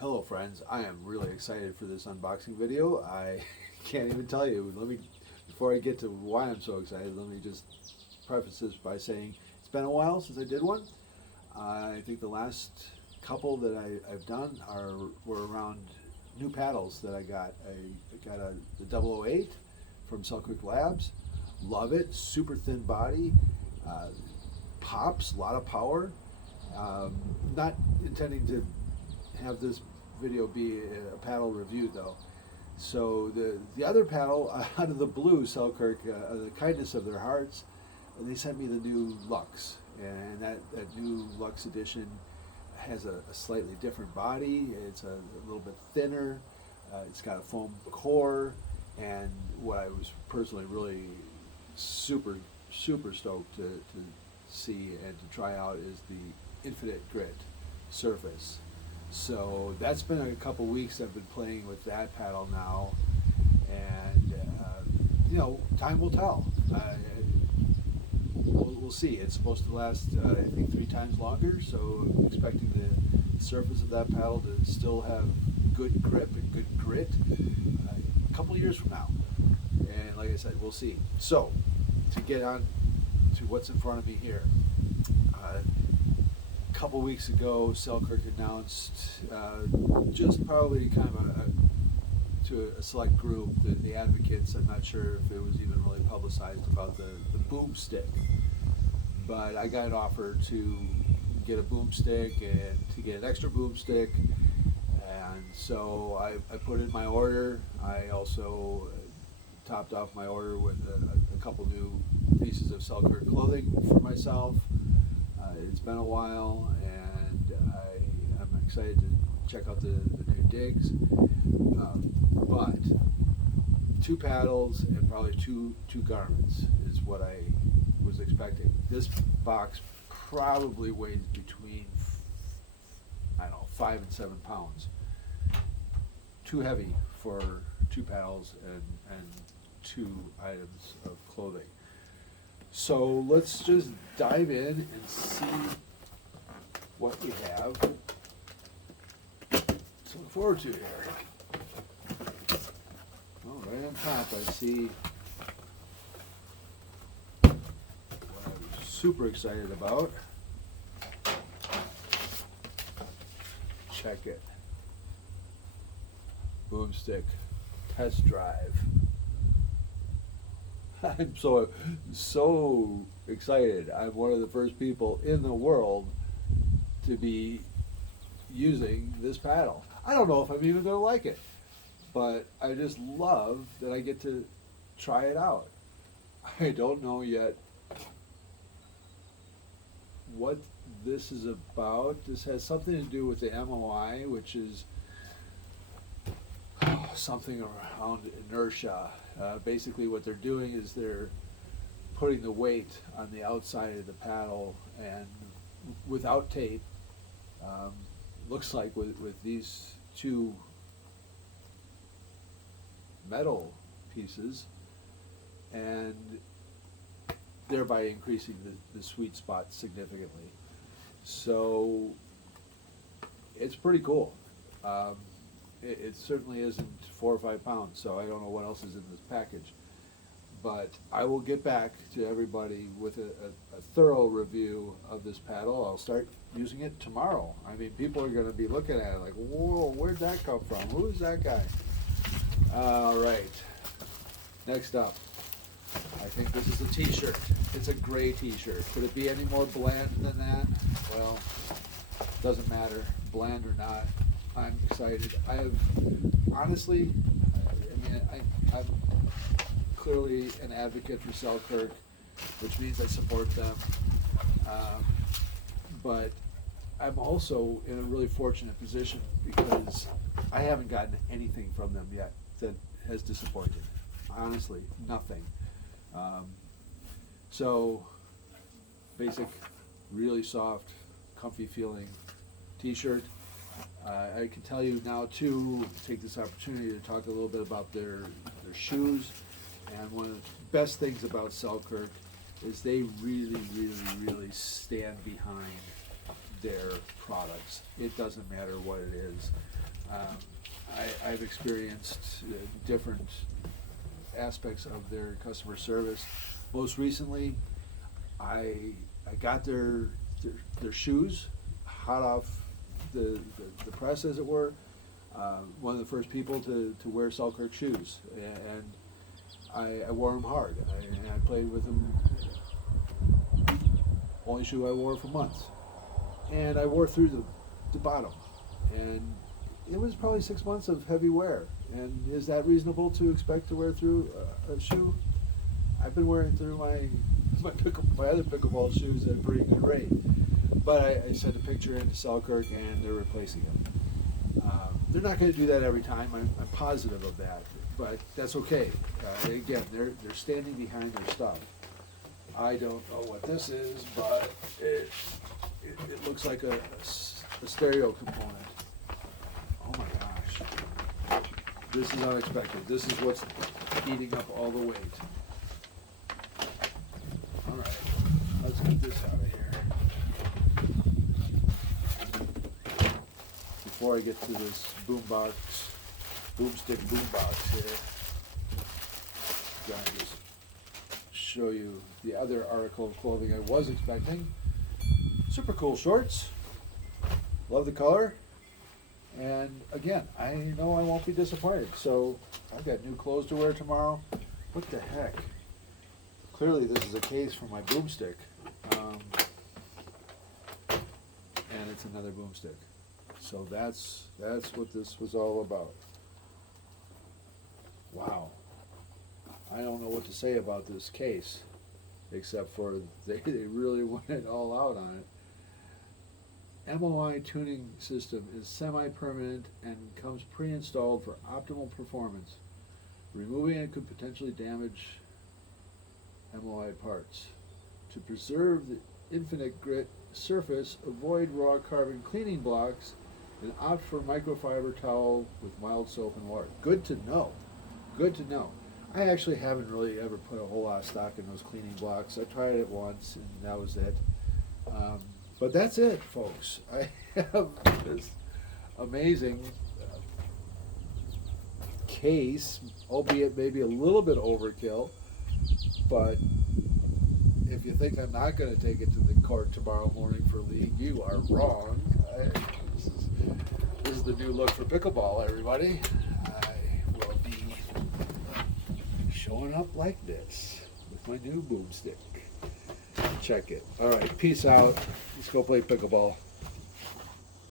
Hello friends, I am really excited for this unboxing video. I can't even tell you. Before I get to why I'm so excited, let me just preface this by saying it's been a while since I did one. I think the last couple that I've done were around new paddles that I got. I got the 008 from Selkirk Labs. Love it, super thin body, pops, a lot of power. Not intending to have this video be a paddle review though. So the other paddle out of the blue, Selkirk, the kindness of their hearts, they sent me the new Lux, and that new Lux edition has a slightly different body. It's a little bit thinner. It's got a foam core, and what I was personally really super stoked to see and to try out is the Infinite Grit surface. So that's been a couple weeks I've been playing with that paddle now, and time will tell. We'll see. It's supposed to last, I think, 3 times longer, so I'm expecting the surface of that paddle to still have good grip and good grit a couple years from now. And like I said, we'll see. So, to get on to what's in front of me here. A couple weeks ago, Selkirk announced, just probably kind of to a select group, the advocates. I'm not sure if it was even really publicized about the Booooom Stick, but I got an offer to get a Booooom Stick and to get an extra Booooom Stick, and so I put in my order. I also topped off my order with a couple new pieces of Selkirk clothing for myself. It's been a while, and I'm excited to check out the new digs. But 2 paddles and probably two garments is what I was expecting. This box probably weighs between, I don't know, 5 and 7 pounds. Too heavy for 2 paddles and 2 items of clothing. So let's just dive in and see what we have to look forward to here. Oh, right on top I see what I'm super excited about. Check it. Booooom Stick test drive. I'm so excited. I'm one of the first people in the world to be using this paddle. I don't know if I'm even going to like it, but I just love that I get to try it out. I don't know yet what this is about. This has something to do with the MOI, which is something around inertia. Basically what they're doing is they're putting the weight on the outside of the paddle, and without tape, looks like with these 2 metal pieces, and thereby increasing the sweet spot significantly. So it's pretty cool. It certainly isn't 4 or 5 pounds, so I don't know what else is in this package. But I will get back to everybody with a thorough review of this paddle. I'll start using it tomorrow. I mean, people are going to be looking at it like, whoa, where'd that come from? Who's that guy? All right. Next up, I think this is a t-shirt. It's a gray t-shirt. Could it be any more bland than that? Well, doesn't matter, bland or not. I'm excited. Honestly, I'm clearly an advocate for Selkirk, which means I support them. But I'm also in a really fortunate position because I haven't gotten anything from them yet that has disappointed. Honestly, nothing. So, basic, really soft, comfy feeling t-shirt. I can tell you now too, take this opportunity to talk a little bit about their shoes. And one of the best things about Selkirk is they really stand behind their products. It doesn't matter what it is. I've experienced different aspects of their customer service. Most recently, I got their shoes hot off the press, as it were. One of the first people to wear Selkirk shoes, and I wore them hard. And I played with them. Only shoe I wore for months, and I wore through the bottom, and it was probably 6 months of heavy wear. And is that reasonable to expect to wear through a shoe? I've been wearing through my other pickleball shoes at a pretty good rate. But I sent a picture into Selkirk, and they're replacing them. They're not going to do that every time. I'm positive of that, but that's okay. Again, they're standing behind their stuff. I don't know what this is, but it looks like a stereo component. Oh my gosh. This is unexpected. This is what's eating up all the weight. All right, let's get this out of here. Before I get to this Booom Stick boom box here, gotta just show you the other article of clothing I was expecting. Super cool shorts. Love the color. And again, I know I won't be disappointed. So I've got new clothes to wear tomorrow. What the heck? Clearly this is a case for my Booom Stick. And it's another Booom Stick. So that's what this was all about. Wow. I don't know what to say about this case, except for they really went all out on it. MOI tuning system is semi-permanent and comes pre-installed for optimal performance. Removing it could potentially damage MOI parts. To preserve the infinite grit surface, avoid raw carbon cleaning blocks and opt for microfiber towel with mild soap and water. Good to know. Good to know. I actually haven't really ever put a whole lot of stock in those cleaning blocks. I tried it once, and that was it. But that's it, folks. I have this amazing case, albeit maybe a little bit overkill. But if you think I'm not going to take it to the court tomorrow morning for league, you are wrong. This is the new look for pickleball, everybody. I will be showing up like this with my new Booom Stick. Check it. All right, peace out. Let's go play pickleball.